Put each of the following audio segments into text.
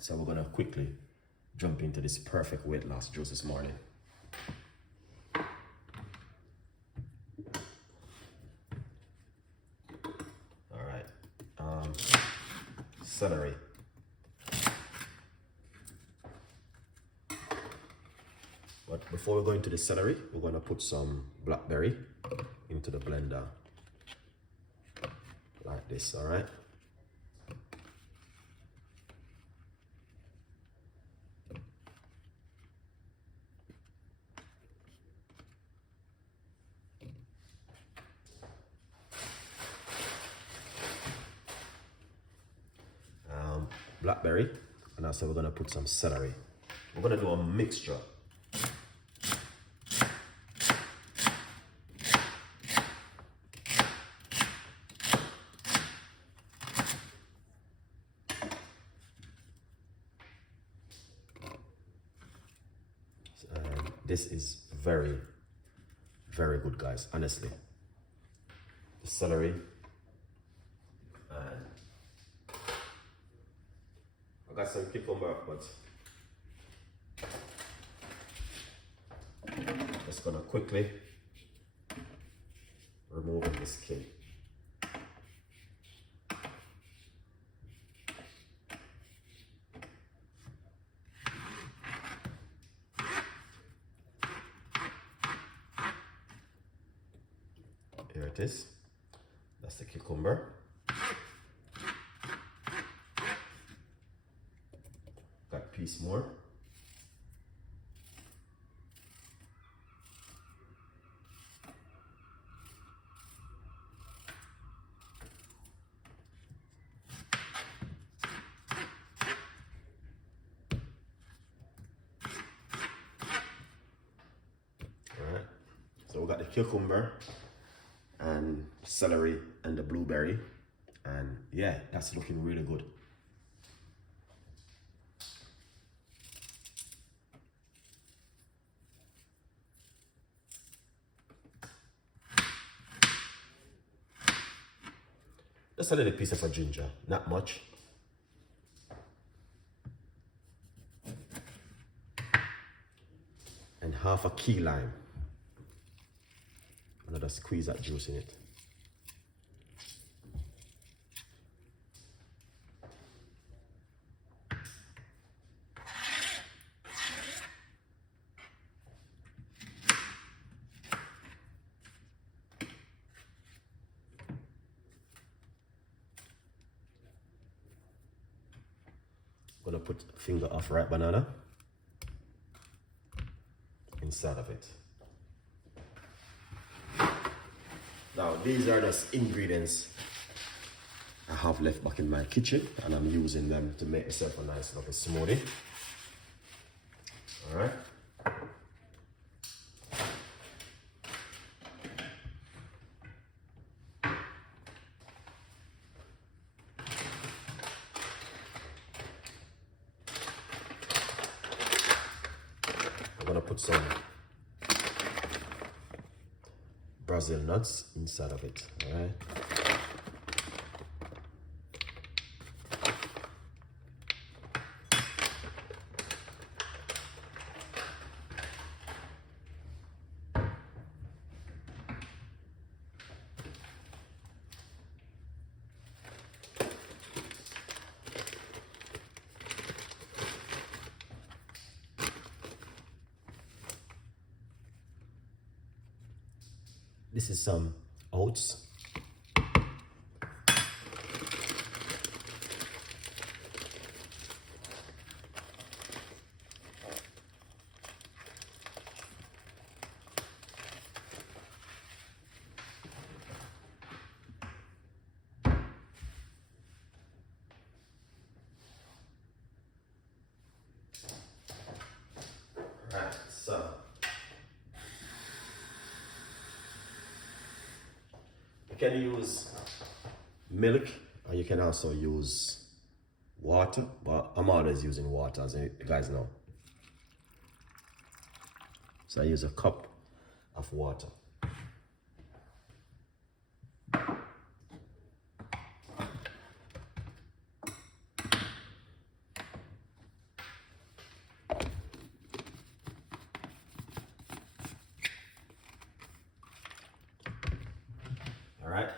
so we're gonna quickly jump into this perfect weight loss juice this morning. All right, celery. But before we go into the celery, we're gonna put some blackberry into the blender like this. All right. Blackberry, and also we're gonna put some celery. We're gonna do a mixture. And this is very, very good, guys, honestly. The celery, and I got some cucumber, but just gonna quickly remove the skin. Here it is. That's the cucumber. Got a piece more. All right. So we got the cucumber and celery and the blueberry, and yeah, that's looking really good. Just a little piece of ginger, not much. And half a key lime. Another squeeze that juice in it. Gonna put finger of ripe banana inside of it. Now these are just ingredients I have left back in my kitchen, and I'm using them to make myself a nice little smoothie. All right. I'm gonna put some Brazil nuts inside of it. All right. This is some oats. Right, so you can use milk, or you can also use water, but I'm always using water, as you guys know. So I use a cup of water.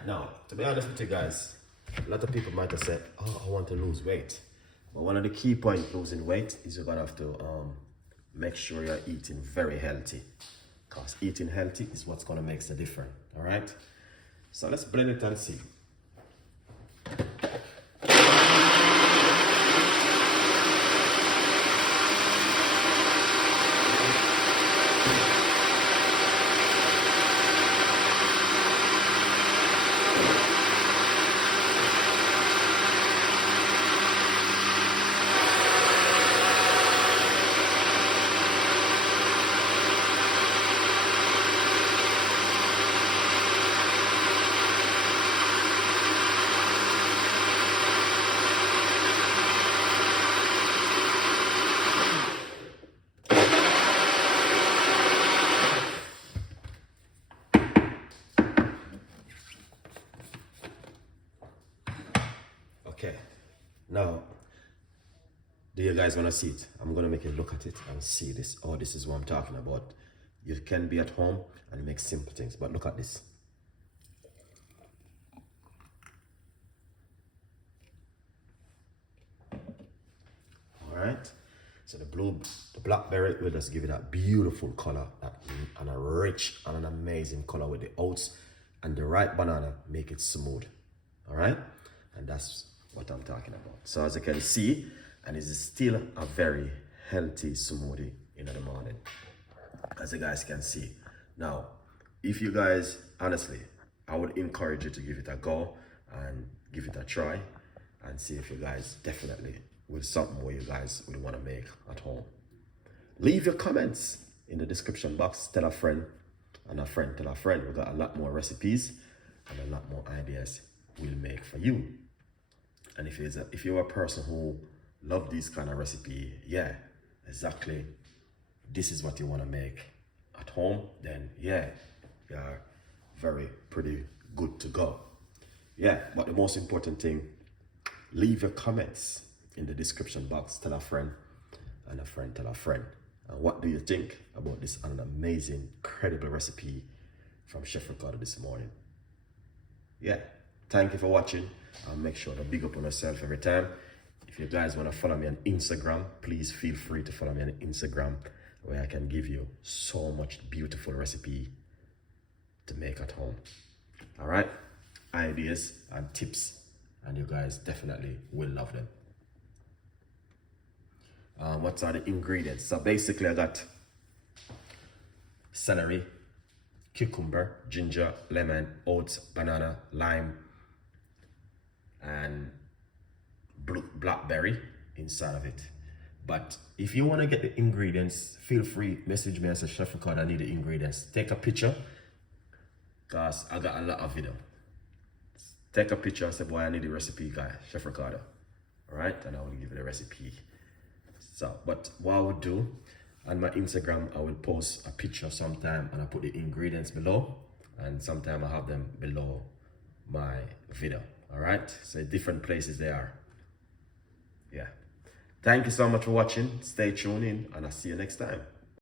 Now, to be honest with you guys, a lot of people might have said, oh, I want to lose weight. But one of the key points losing weight is you're gonna have to make sure you're eating very healthy. Because eating healthy is what's gonna make the difference, all right? So let's blend it and see. Okay, now, do you guys want to see it? I'm going to make you look at it and see this. Oh, this is what I'm talking about. You can be at home and make simple things, but look at this. All right, so the blackberry will just give it that beautiful color and a rich and an amazing color with the oats, and the right banana make it smooth. All right, and that's what I'm talking about. So as you can see, and it's still a very healthy smoothie in the morning, as you guys can see. Now, if you guys, honestly, I would encourage you to give it a go and give it a try and see if you guys definitely will something where you guys would want to make at home. Leave your comments in the description box. Tell a friend and a friend tell a friend. We got a lot more recipes and a lot more ideas we'll make for you. And if you're a person who love these kind of recipe, yeah, exactly, this is what you want to make at home, then yeah, you're pretty good to go. Yeah, but the most important thing, leave your comments in the description box. Tell a friend and a friend tell a friend. And what do you think about this an amazing, incredible recipe from Chef Ricardo this morning? Yeah, thank you for watching. And make sure to big up on yourself every time. If you guys want to follow me on Instagram, please feel free to follow me on Instagram, where I can give you so much beautiful recipe to make at home. All right, ideas and tips, and you guys definitely will love them. What are the ingredients? So basically I got celery, cucumber, ginger, lemon, oats, banana, lime, and blackberry inside of it. But if you want to get the ingredients, feel free, message me and say, Chef Ricardo, I need the ingredients. Take a picture, because I got a lot of video. Take a picture and say, boy, I need the recipe, guy, Chef Ricardo. All right, and I will give you the recipe. So, but what I would do, on my Instagram, I will post a picture sometime and I put the ingredients below, and sometime I have them below my video. All right, so different places they are. Yeah. Thank you so much for watching. Stay tuned in and I'll see you next time.